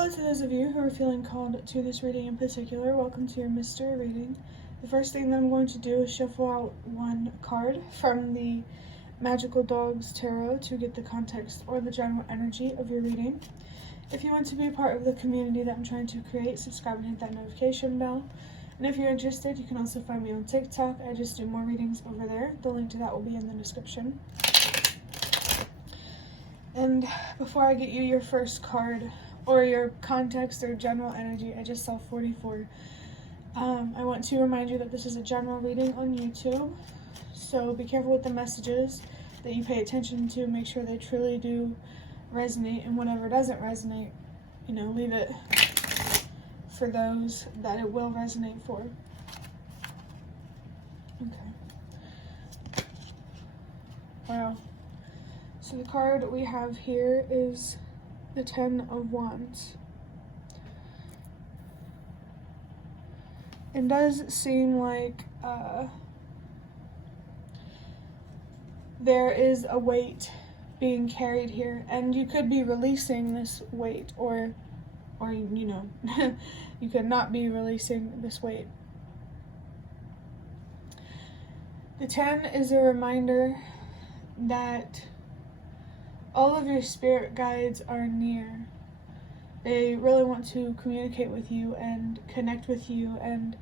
Hello to those of you who are feeling called to this reading in particular. Welcome to your mystery reading. The first thing that I'm going to do is shuffle out one card from the Magical Dogs Tarot to get the context or the general energy of your reading. If you want to be a part of the community that I'm trying to create, subscribe and hit that notification bell. And if you're interested, you can also find me on TikTok. I just do more readings over there. The link to that will be in the description. And before I get you your first card, or your context or general energy, I just saw 44. I want to remind you that this is a general reading on YouTube, so be careful with the messages that you pay attention to. Make sure they truly do resonate, and whatever doesn't resonate, leave it for those that it will resonate for. Okay. Wow. So the card we have here is the 10 of Wands. It does seem like there is a weight being carried here, and you could be releasing this weight, or you could not be releasing this weight. The 10 is a reminder that all of your spirit guides are near. They really want to communicate with you and connect with you and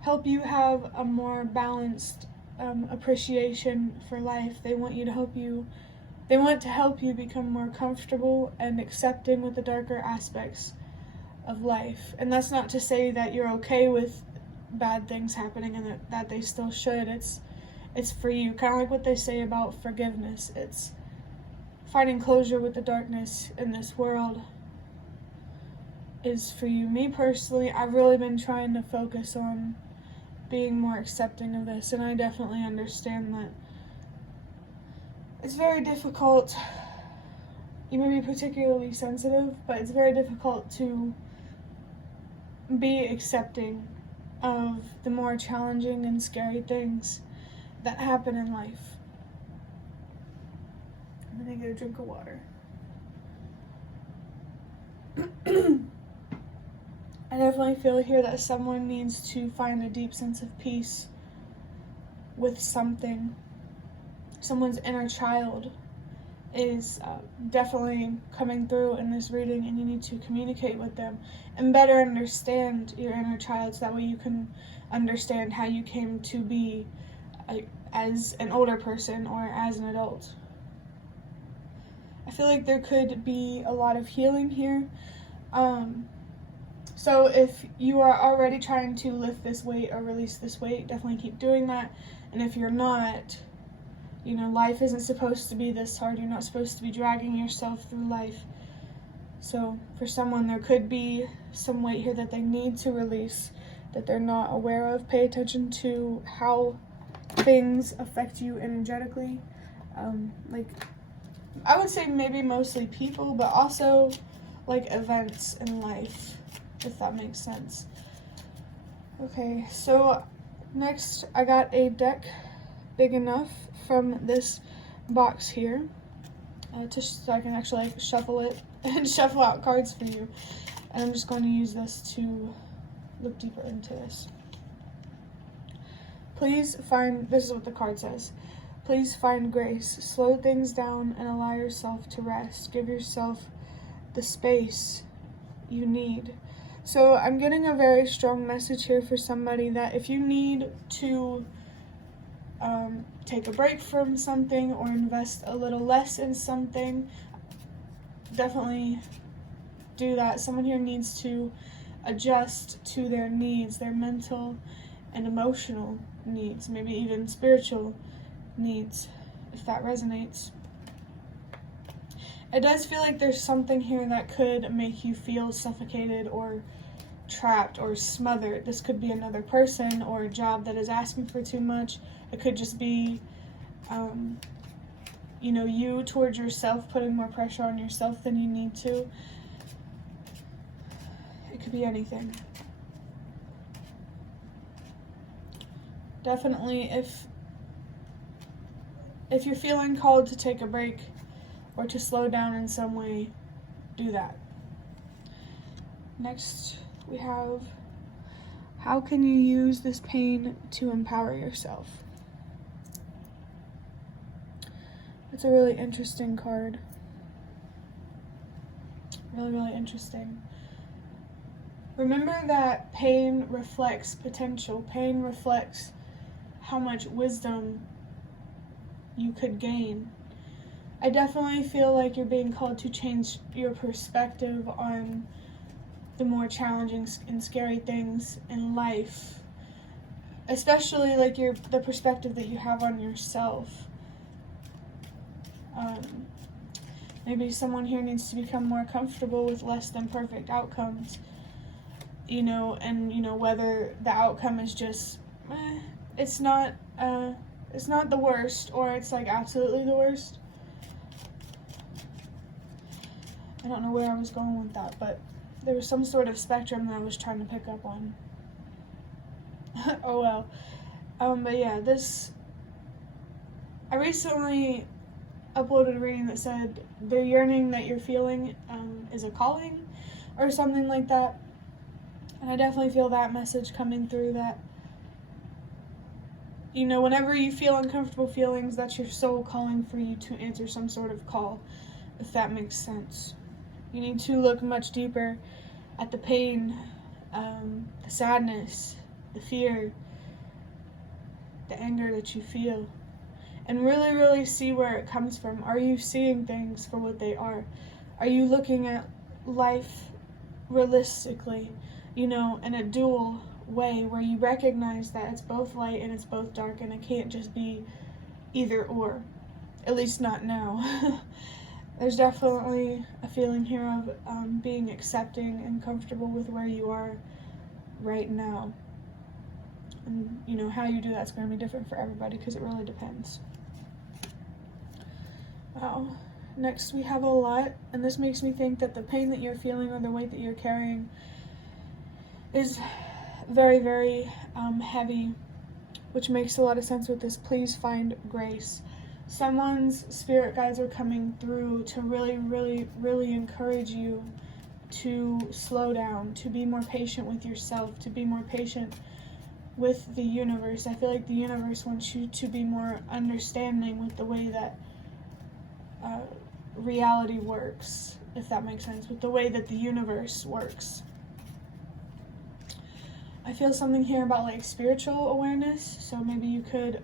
help you have a more balanced appreciation for life. They want to help you become more comfortable and accepting with the darker aspects of life. And that's not to say that you're okay with bad things happening and that they still should. It's for you. Kind of like what they say about forgiveness. It's finding closure with the darkness in this world is for you. Me personally, I've really been trying to focus on being more accepting of this, and I definitely understand that it's very difficult. You may be particularly sensitive, but it's very difficult to be accepting of the more challenging and scary things that happen in life. I'm gonna get a drink of water. I definitely feel here that someone needs to find a deep sense of peace with something. Someone's inner child is definitely coming through in this reading, and you need to communicate with them and better understand your inner child, so that way you can understand how you came to be as an older person or as an adult. I feel like there could be a lot of healing here. So if you are already trying to lift this weight or release this weight, definitely keep doing that. And if you're not, life isn't supposed to be this hard. You're not supposed to be dragging yourself through life. So for someone, there could be some weight here that they need to release, that they're not aware of. Pay attention to how things affect you energetically. I would say maybe mostly people, but also like events in life, if that makes sense. Okay, so next I got a deck big enough from this box here so I can actually shuffle it and shuffle out cards for you. And I'm just going to use this to look deeper into this. This is what the card says. Please find grace, slow things down, and allow yourself to rest. Give yourself the space you need. So I'm getting a very strong message here for somebody that if you need to take a break from something or invest a little less in something, definitely do that. Someone here needs to adjust to their needs, their mental and emotional needs, maybe even spiritual needs, if that resonates. It does feel like there's something here that could make you feel suffocated or trapped or smothered. This could be another person or a job that is asking for too much. It could just be you towards yourself, putting more pressure on yourself than you need to. It could be anything. Definitely, if you're feeling called to take a break or to slow down in some way, do that. Next, we have, how can you use this pain to empower yourself? It's a really interesting card. Really, really interesting. Remember that pain reflects potential. Pain reflects how much wisdom you could gain. I definitely feel like you're being called to change your perspective on the more challenging and scary things in life. Especially like the perspective that you have on yourself. Maybe someone here needs to become more comfortable with less than perfect outcomes. And whether the outcome is just, it's not the worst, or it's like absolutely the worst. I don't know where I was going with that, but there was some sort of spectrum that I was trying to pick up on. Oh well. But yeah, I recently uploaded a reading that said the yearning that you're feeling is a calling, or something like that. And I definitely feel that message coming through, that, whenever you feel uncomfortable feelings, that's your soul calling for you to answer some sort of call, if that makes sense. You need to look much deeper at the pain, the sadness, the fear, the anger that you feel, and really, really see where it comes from. Are you seeing things for what they are? Are you looking at life realistically? In a dual way, where you recognize that it's both light and it's both dark, and it can't just be either or, at least not now. There's definitely a feeling here of being accepting and comfortable with where you are right now. And how you do that's going to be different for everybody, because it really depends. Wow. Next we have a lot, and this makes me think that the pain that you're feeling, or the weight that you're carrying, is very, very heavy, which makes a lot of sense with this. Please find grace. Someone's spirit guides are coming through to really, really, really encourage you to slow down, to be more patient with yourself, to be more patient with the universe. I feel like the universe wants you to be more understanding with the way that reality works, if that makes sense, with the way that the universe works. I feel something here about like spiritual awareness, so maybe you could,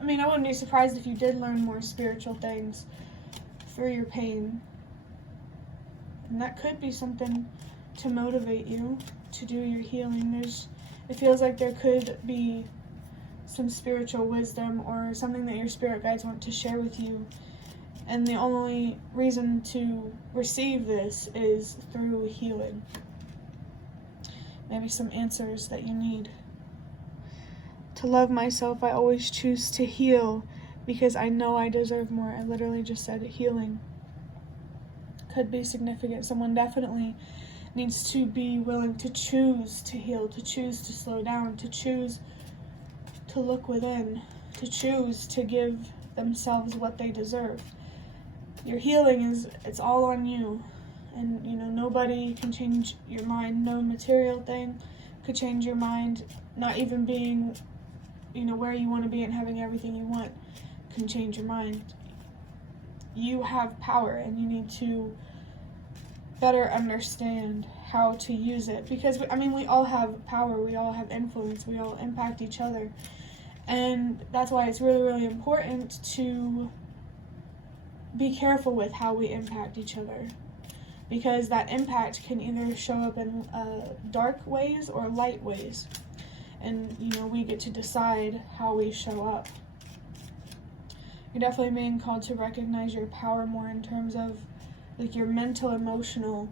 I wouldn't be surprised if you did learn more spiritual things through your pain. And that could be something to motivate you to do your healing. It feels like there could be some spiritual wisdom or something that your spirit guides want to share with you. And the only reason to receive this is through healing. Maybe some answers that you need. To love myself, I always choose to heal because I know I deserve more. I literally just said healing. Could be significant. Someone definitely needs to be willing to choose to heal, to choose to slow down, to choose to look within, to choose to give themselves what they deserve. Your healing it's all on you. And, nobody can change your mind. No material thing could change your mind. Not even being, where you want to be and having everything you want can change your mind. You have power, and you need to better understand how to use it. Because, we all have power. We all have influence. We all impact each other. And that's why it's really, really important to be careful with how we impact each other. Because that impact can either show up in dark ways or light ways. And, we get to decide how we show up. You're definitely being called to recognize your power more in terms of, like, your mental, emotional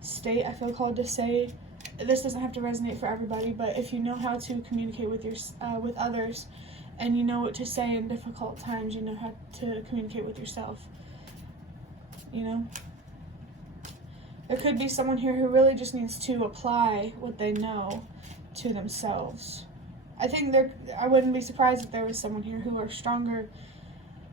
state. I feel called to say, this doesn't have to resonate for everybody, but if you know how to communicate with with others, and you know what to say in difficult times, you know how to communicate with yourself. There could be someone here who really just needs to apply what they know to themselves. I wouldn't be surprised if there was someone here who are stronger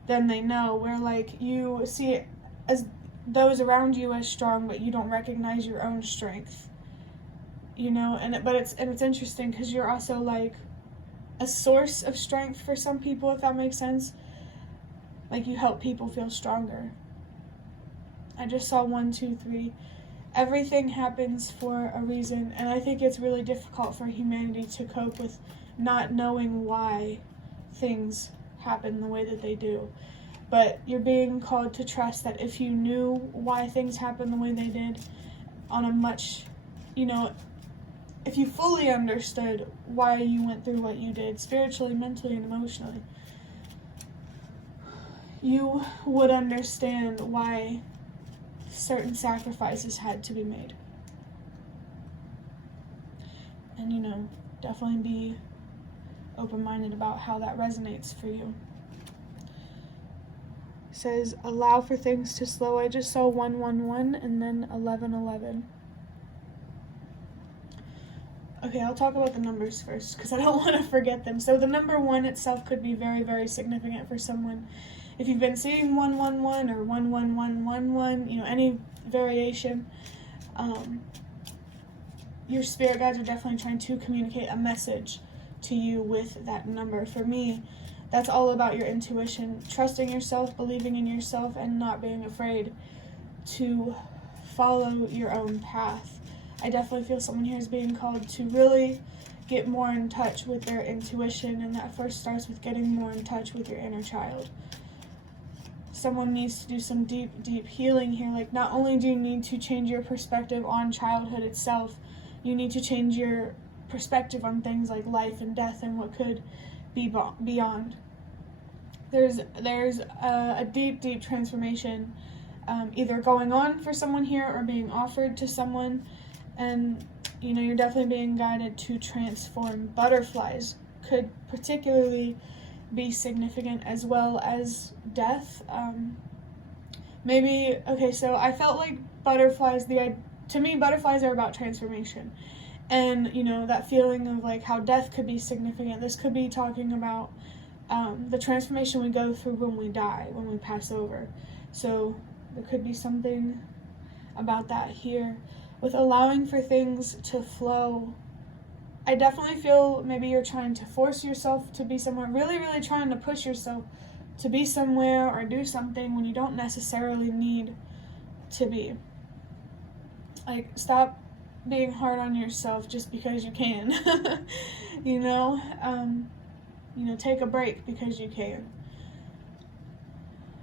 than they know, where like you see it as those around you as strong, but you don't recognize your own strength, you know. But it's interesting because you're also like a source of strength for some people, if that makes sense. Like, you help people feel stronger. I just saw 1, 2, 3. Everything happens for a reason, and I think it's really difficult for humanity to cope with not knowing why things happen the way that they do. But you're being called to trust that if you knew why things happen the way they did, on a much, you know, if you fully understood why you went through what you did, spiritually, mentally, and emotionally, you would understand why certain sacrifices had to be made. And, you know, definitely be open-minded about how that resonates for you. It says, allow for things to slow. I just saw 111 and then 1111. Okay, I'll talk about the numbers first because I don't want to forget them. So the number 1 itself could be very, very significant for someone. If you've been seeing 111 or 11111, you know, any variation, your spirit guides are definitely trying to communicate a message to you with that number. For me, that's all about your intuition, trusting yourself, believing in yourself, and not being afraid to follow your own path. I definitely feel someone here is being called to really get more in touch with their intuition, and that first starts with getting more in touch with your inner child. Someone needs to do some deep, deep healing here. Like, not only do you need to change your perspective on childhood itself, you need to change your perspective on things like life and death and what could be beyond. There's a deep, deep transformation either going on for someone here or being offered to someone. And, you know, you're definitely being guided to transform. Butterflies could particularly be significant, as well as death. Maybe, okay, so I felt like butterflies, to me, butterflies are about transformation. And, you know, that feeling of like how death could be significant. This could be talking about the transformation we go through when we die, when we pass over. So there could be something about that here. With allowing for things to flow, I definitely feel maybe you're trying to force yourself to be somewhere, really, really trying to push yourself to be somewhere or do something when you don't necessarily need to be. Like, stop being hard on yourself just because you can. You know, take a break because you can.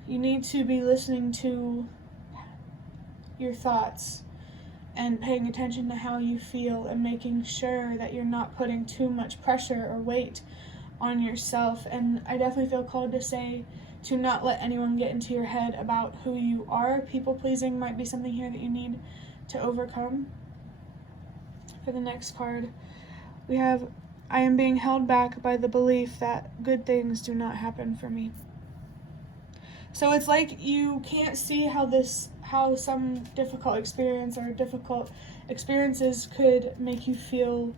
You need to be listening to your thoughts and paying attention to how you feel and making sure that you're not putting too much pressure or weight on yourself. And I definitely feel called to say to not let anyone get into your head about who you are. People pleasing might be something here that you need to overcome. For the next card, we have, I am being held back by the belief that good things do not happen for me. So it's like you can't see how some difficult experience or difficult experiences could make you feel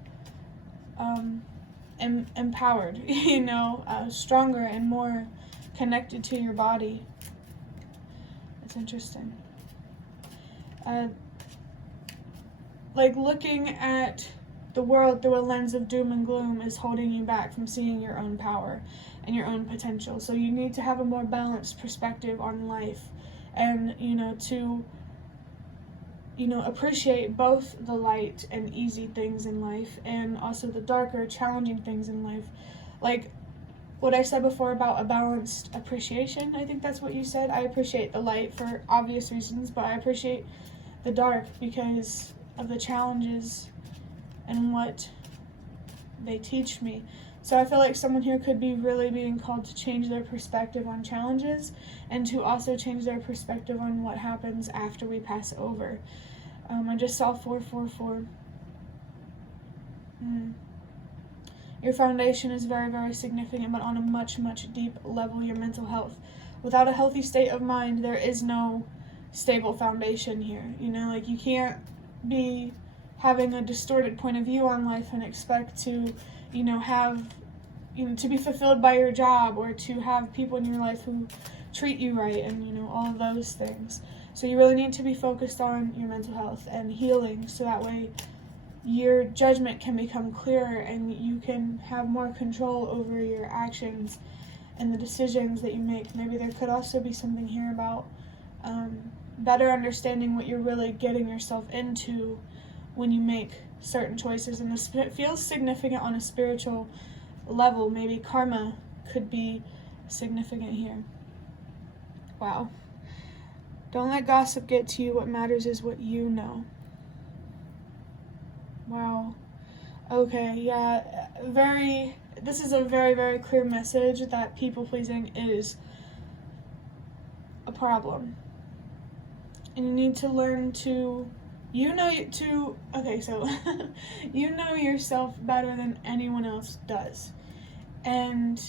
empowered, stronger and more connected to your body. It's interesting. Like, looking at the world through a lens of doom and gloom is holding you back from seeing your own power and your own potential. So you need to have a more balanced perspective on life, and to appreciate both the light and easy things in life and also the darker, challenging things in life. Like what I said before about a balanced appreciation, I think that's what you said. I appreciate the light for obvious reasons, but I appreciate the dark because of the challenges and what they teach me. So I feel like someone here could be really being called to change their perspective on challenges and to also change their perspective on what happens after we pass over. I just saw 444. Your foundation is very, very significant, but on a much, much deep level, your mental health. Without a healthy state of mind, there is no stable foundation here. You can't be having a distorted point of view on life and expect to to be fulfilled by your job or to have people in your life who treat you right and all of those things. So you really need to be focused on your mental health and healing, so that way your judgment can become clearer and you can have more control over your actions and the decisions that you make. Maybe there could also be something here about better understanding what you're really getting yourself into when you make certain choices. And this feels significant on a spiritual level. Maybe karma could be significant here. Wow. Don't let gossip get to you. What matters is what you know. Wow. Okay, yeah. This is a very, very clear message that people pleasing is a problem. And you need to learn to, okay, so you know yourself better than anyone else does. And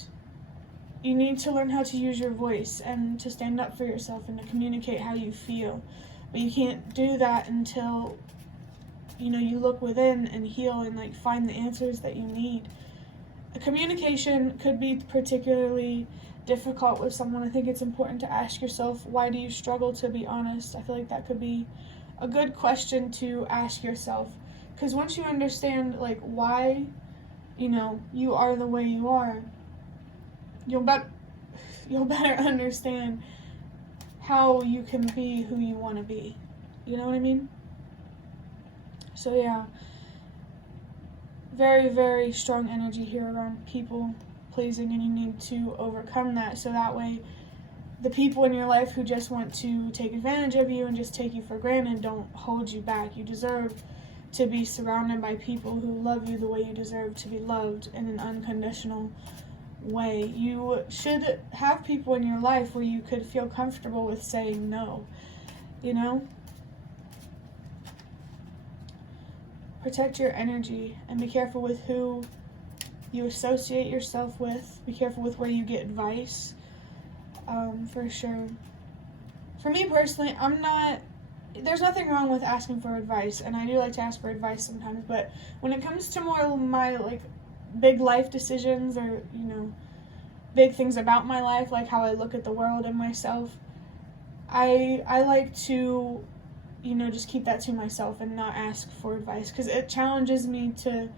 you need to learn how to use your voice and to stand up for yourself and to communicate how you feel. But you can't do that until, you look within and heal and find the answers that you need. A communication could be particularly difficult with someone. I think it's important to ask yourself, why do you struggle to be honest? I feel like that could be a good question to ask yourself. Because once you understand why, you are the way you are, you'll better understand how you can be who you want to be. You know what I mean? So yeah, very, very strong energy here around people pleasing, and you need to overcome that, so that way the people in your life who just want to take advantage of you and just take you for granted don't hold you back. You deserve to be surrounded by people who love you the way you deserve to be loved, in an unconditional way. You should have people in your life where you could feel comfortable with saying no, Protect your energy and be careful with who you associate yourself with. Be careful with where you get advice, for sure. For me personally, there's nothing wrong with asking for advice, and I do like to ask for advice sometimes, but when it comes to more of my big life decisions, or big things about my life, like how I look at the world and myself, I like to just keep that to myself and not ask for advice, because it challenges me to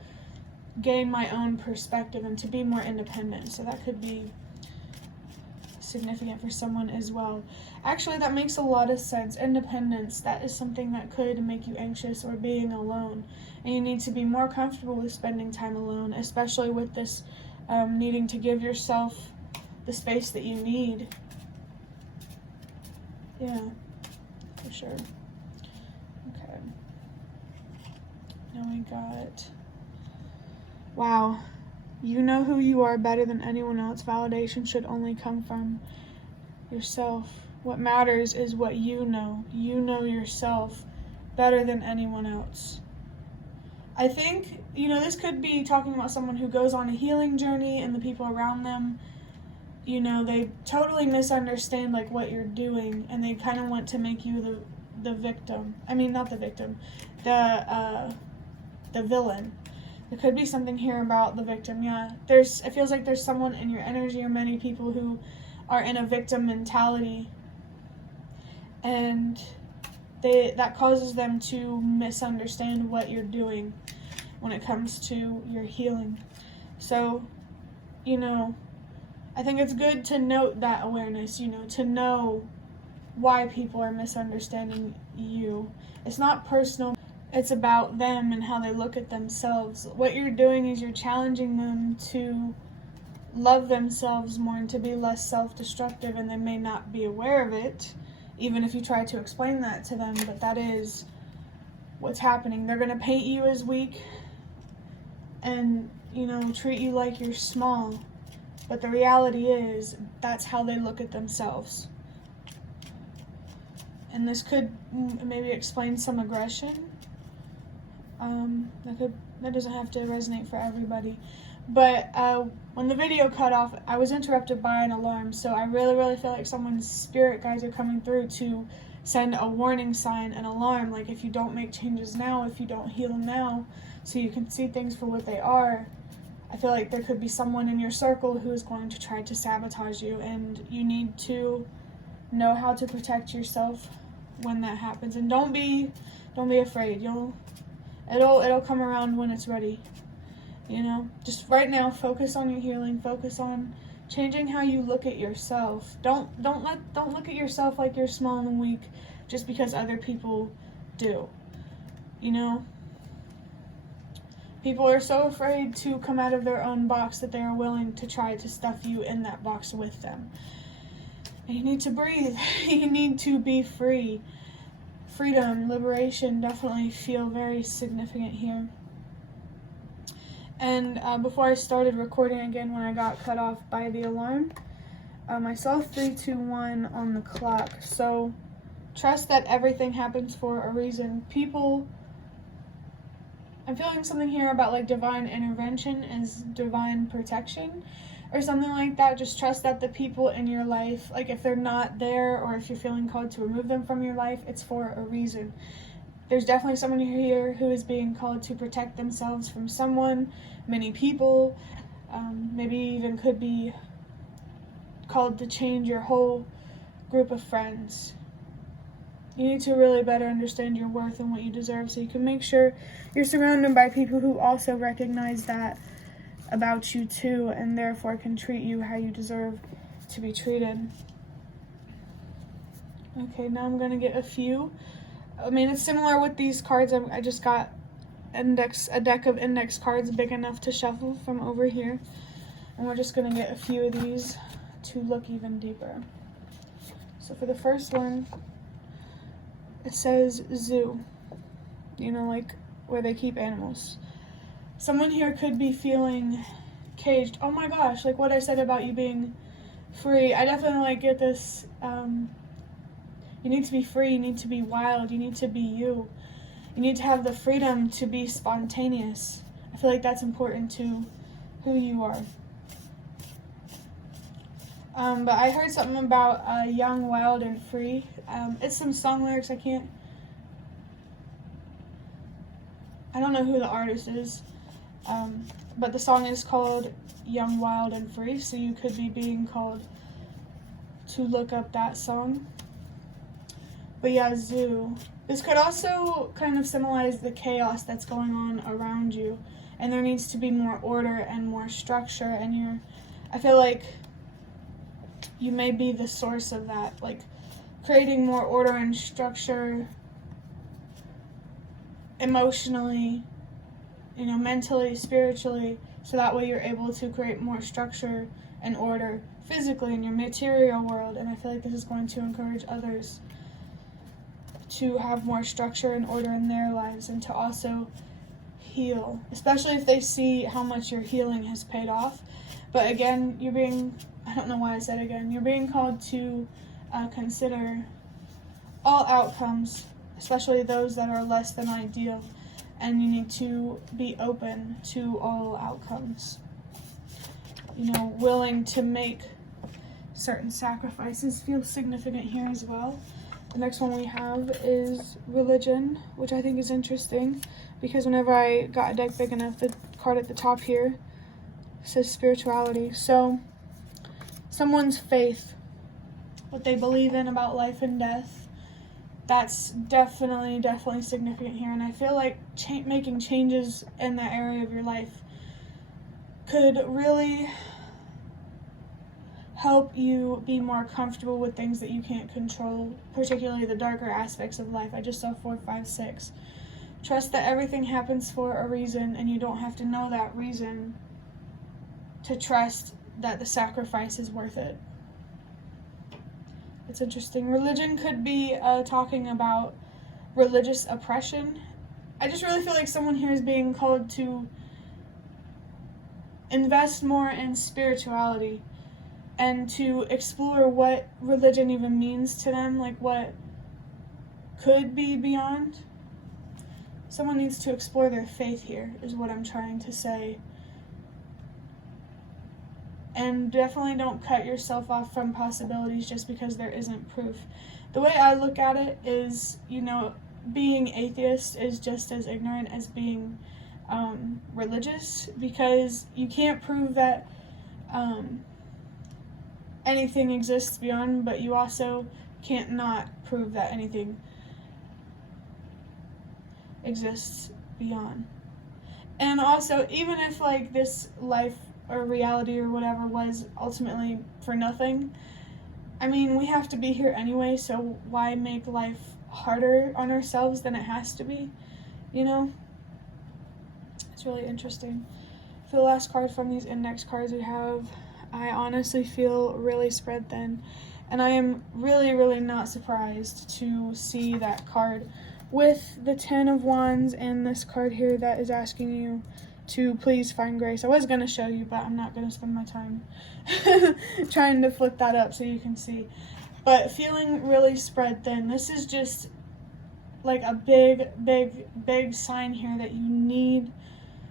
gain my own perspective and to be more independent. So that could be significant for someone as well. Actually, that makes a lot of sense. Independence, that is something that could make you anxious, or being alone. And you need to be more comfortable with spending time alone, especially with this needing to give yourself the space that you need. Yeah, for sure. Okay. Now we got, wow, you know who you are better than anyone else. Validation should only come from yourself. What matters is what you know. You know yourself better than anyone else. I think, this could be talking about someone who goes on a healing journey, and the people around them, they totally misunderstand what you're doing, and they kind of want to make you the victim. I mean, not the victim, the villain. There could be something here about the victim. Yeah, it feels like there's someone in your energy, or many people who are in a victim mentality, and that causes them to misunderstand what you're doing when it comes to your healing. So, I think it's good to note that awareness, to know why people are misunderstanding you. It's not personal. It's about them and how they look at themselves. What you're doing is you're challenging them to love themselves more and to be less self-destructive, and they may not be aware of it, even if you try to explain that to them, but that is what's happening. They're going to paint you as weak and, treat you like you're small, but the reality is that's how they look at themselves. And this could maybe explain some aggression. That doesn't have to resonate for everybody. But when the video cut off, I was interrupted by an alarm, so I really, really feel like someone's spirit guides are coming through to send a warning sign, an alarm, if you don't make changes now, if you don't heal now, so you can see things for what they are. I feel like there could be someone in your circle who is going to try to sabotage you, and you need to know how to protect yourself when that happens. And don't be afraid. It'll come around when it's ready. Just right now, focus on your healing. Focus on changing how you look at yourself. Don't look at yourself like you're small and weak just because other people do. People are so afraid to come out of their own box that they are willing to try to stuff you in that box with them. And you need to breathe. You need to be free. Freedom, liberation definitely feel very significant here. And before I started recording again, when I got cut off by the alarm, I saw 3, 2, 1 on the clock. So trust that everything happens for a reason. I'm feeling something here about like divine intervention is divine protection or something like that. Just trust that the people in your life, like if they're not there or if you're feeling called to remove them from your life, it's for a reason. There's definitely someone here who is being called to protect themselves from someone, many people, maybe even could be called to change your whole group of friends. You need to really better understand your worth and what you deserve so you can make sure you're surrounded by people who also recognize that about you too and therefore can treat you how you deserve to be treated. Okay, now I'm going to get a few. It's similar with these cards. I just got a deck of index cards big enough to shuffle from over here. And we're just going to get a few of these to look even deeper. So for the first one, it says zoo, like where they keep animals. Someone here could be feeling caged. Oh my gosh, like what I said about you being free. I definitely get this. You need to be free, you need to be wild, you need to be you. You need to have the freedom to be spontaneous. I feel like that's important to who you are. But I heard something about young, wild, and free. It's some song lyrics. I don't know who the artist is. But the song is called Young, Wild, and Free. So you could be being called to look up that song. But yeah, zoo. This could also kind of symbolize the chaos that's going on around you. And there needs to be more order and more structure. And I feel like you may be the source of that, like creating more order and structure emotionally, mentally, spiritually, so that way you're able to create more structure and order physically in your material world. And I feel like this is going to encourage others to have more structure and order in their lives and to also heal, especially if they see how much your healing has paid off. But again, I don't know why I said again, you're being called to consider all outcomes, especially those that are less than ideal, and you need to be open to all outcomes. Willing to make certain sacrifices feels significant here as well. The next one we have is religion, which I think is interesting because whenever I got a deck big enough, the card at the top here says spirituality. So someone's faith, what they believe in about life and death, that's definitely significant here. And I feel like making changes in that area of your life could really help you be more comfortable with things that you can't control, particularly the darker aspects of life. I just saw 4, 5, 6. Trust that everything happens for a reason, and you don't have to know that reason to trust that the sacrifice is worth it. It's interesting. Religion could be talking about religious oppression. I just really feel like someone here is being called to invest more in spirituality and to explore what religion even means to them, like what could be beyond. Someone needs to explore their faith here, is what I'm trying to say. And definitely don't cut yourself off from possibilities just because there isn't proof. The way I look at it is, being atheist is just as ignorant as being religious, because you can't prove that anything exists beyond, but you also can't not prove that anything exists beyond. And also, even if like this life or reality or whatever was ultimately for nothing, I mean, we have to be here anyway, so why make life harder on ourselves than it has to be, you know? It's really interesting. For the last card from these index cards we have, I honestly feel really spread thin, and I am really, really not surprised to see that card with the 10 of Wands and this card here that is asking you to please find grace. I was going to show you, but I'm not going to spend my time trying to flip that up so you can see. But feeling really spread thin. This is just like a big sign here that you need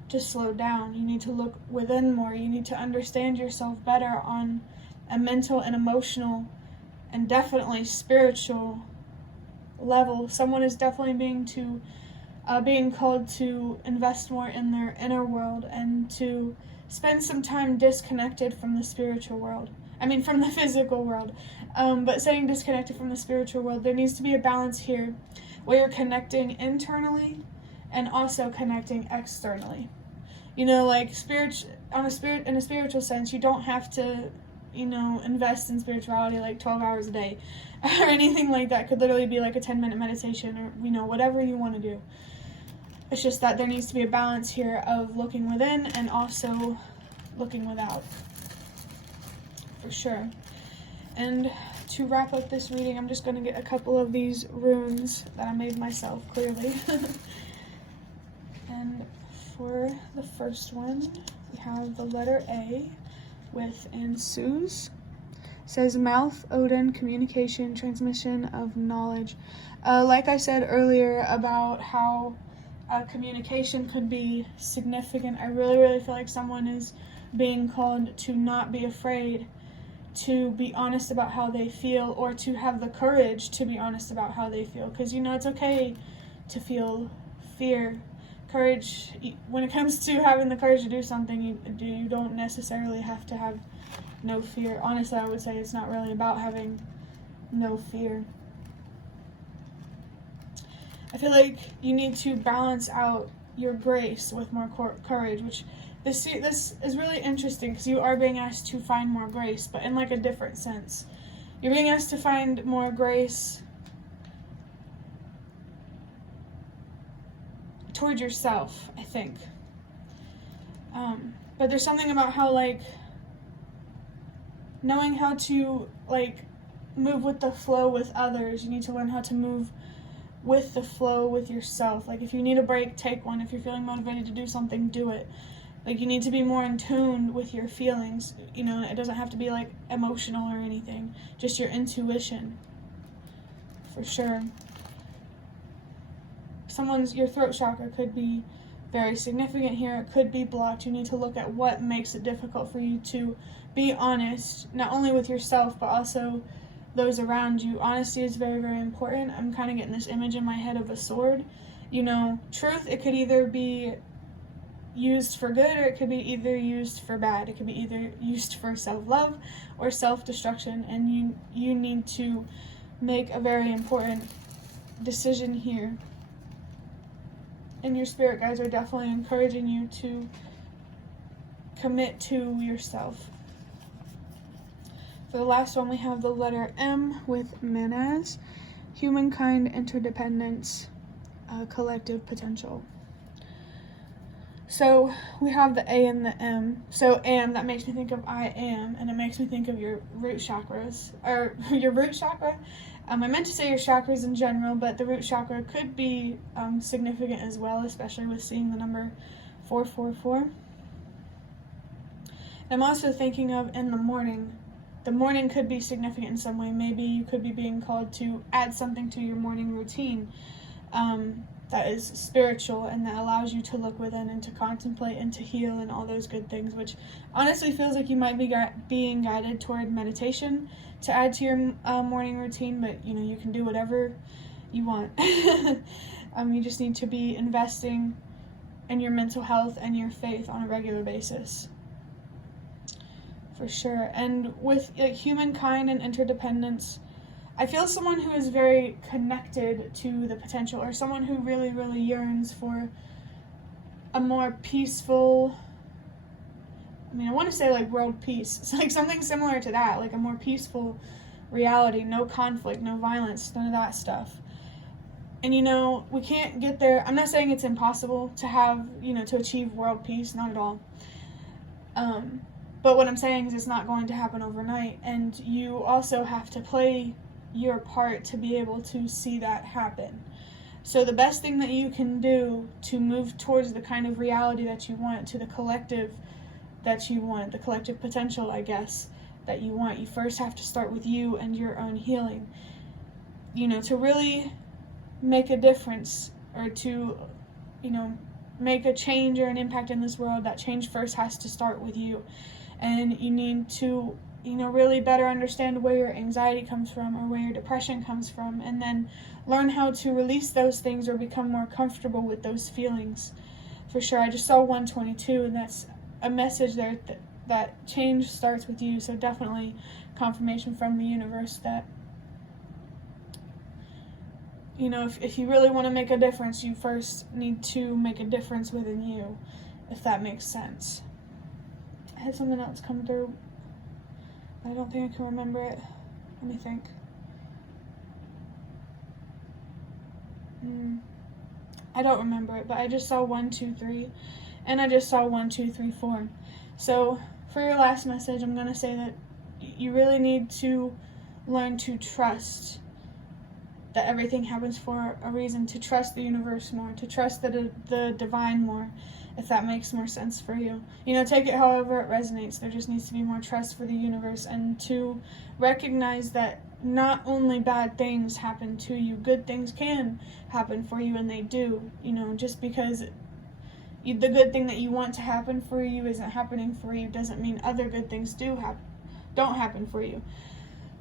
to slow down. You need to look within more. You need to understand yourself better on a mental and emotional and definitely spiritual level. Someone is definitely being called to invest more in their inner world and to spend some time disconnected from the spiritual world. I mean, from the physical world. But saying disconnected from the spiritual world, there needs to be a balance here where you're connecting internally and also connecting externally. You know, like in a spiritual sense, you don't have to, you know, invest in spirituality like 12 hours a day or anything like that. It could literally be like a 10-minute meditation or, you know, whatever you want to do. It's just that there needs to be a balance here of looking within and also looking without, for sure. And to wrap up this reading, I'm just going to get a couple of these runes that I made myself, clearly. And for the first one, we have the letter A with Ansuz. It says mouth, Odin, communication, transmission of knowledge. Like I said earlier about how communication could be significant, I really feel like someone is being called to not be afraid to be honest about how they feel, or to have the courage to be honest about how they feel. Because, you know, it's okay to feel fear. Courage, when it comes to having the courage to do something, you don't necessarily have to have no fear. Honestly, I would say it's not really about having no fear. I feel like you need to balance out your grace with more courage, which this is really interesting because you are being asked to find more grace, but in like a different sense. You're being asked to find more grace toward yourself, I think. But there's something about how, like, knowing how to, like, move with the flow with others. You need to learn how to move with the flow with yourself. Like, if you need a break, take one. If you're feeling motivated to do something, do it. Like, you need to be more in tune with your feelings. You know, it doesn't have to be, like, emotional or anything. Just your intuition. For sure. Your throat chakra could be very significant here. It could be blocked. You need to look at what makes it difficult for you to be honest, not only with yourself, but also those around you. Honesty is very important. I'm kind of getting this image in my head of a sword. You know, truth, it could either be used for good or it could be either used for bad. It could be either used for self-love or self-destruction, and you need to make a very important decision here. And your spirit guides are definitely encouraging you to commit to yourself. For the last one, we have the letter M with Manaz, humankind, interdependence, collective potential. So we have the A and the M. So am, that makes me think of I am, and it makes me think of your root chakras, or your root chakra. I meant to say your chakras in general, but the root chakra could be significant as well, especially with seeing the number 444. I'm also thinking of in the morning. The morning could be significant in some way. Maybe you could be being called to add something to your morning routine that is spiritual and that allows you to look within and to contemplate and to heal and all those good things, which honestly feels like you might be being guided toward meditation to add to your morning routine, but you know, you can do whatever you want. You just need to be investing in your mental health and your faith on a regular basis. For sure. And with humankind and interdependence, I feel someone who is very connected to the potential, or someone who really, really yearns for a more peaceful, I want to say like world peace. It's like something similar to that, like a more peaceful reality, no conflict, no violence, none of that stuff. And we can't get there. I'm not saying it's impossible to have, to achieve world peace, not at all. But what I'm saying is it's not going to happen overnight, and you also have to play your part to be able to see that happen. So the best thing that you can do to move towards the kind of reality that you want, to the collective that you want, the collective potential, I guess, that you want, you first have to start with you and your own healing. To really make a difference, or to, make a change or an impact in this world, that change first has to start with you. And you need to, really better understand where your anxiety comes from, or where your depression comes from, and then learn how to release those things or become more comfortable with those feelings. For sure, I just saw 122, and that's a message there that change starts with you. So definitely confirmation from the universe that, if you really want to make a difference, you first need to make a difference within you, if that makes sense. I had something else come through, but I don't think I can remember it. Let me think. I don't remember it, but I just saw 1, 2, 3, and I just saw 1, 2, 3, 4. So for your last message, I'm going to say that you really need to learn to trust that everything happens for a reason, to trust the universe more, to trust the divine more, if that makes more sense for you. Take it however it resonates. There just needs to be more trust for the universe, and to recognize that not only bad things happen to you, good things can happen for you, and they do. Just because the good thing that you want to happen for you isn't happening for you doesn't mean other good things don't happen for you.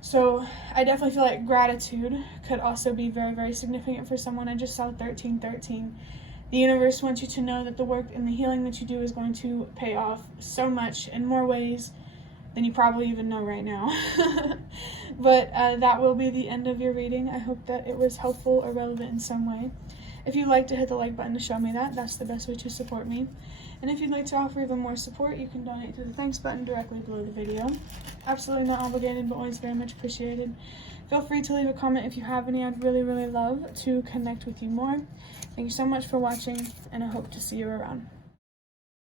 So I definitely feel like gratitude could also be very, very significant for someone. I just saw 1313. The universe wants you to know that the work and the healing that you do is going to pay off so much in more ways than you probably even know right now. But that will be the end of your reading. I hope that it was helpful or relevant in some way. If you'd like to hit the like button to show me that, that's the best way to support me. And if you'd like to offer even more support, you can donate through the thanks button directly below the video. Absolutely not obligated, but always very much appreciated. Feel free to leave a comment if you have any. I'd really, really love to connect with you more. Thank you so much for watching, and I hope to see you around.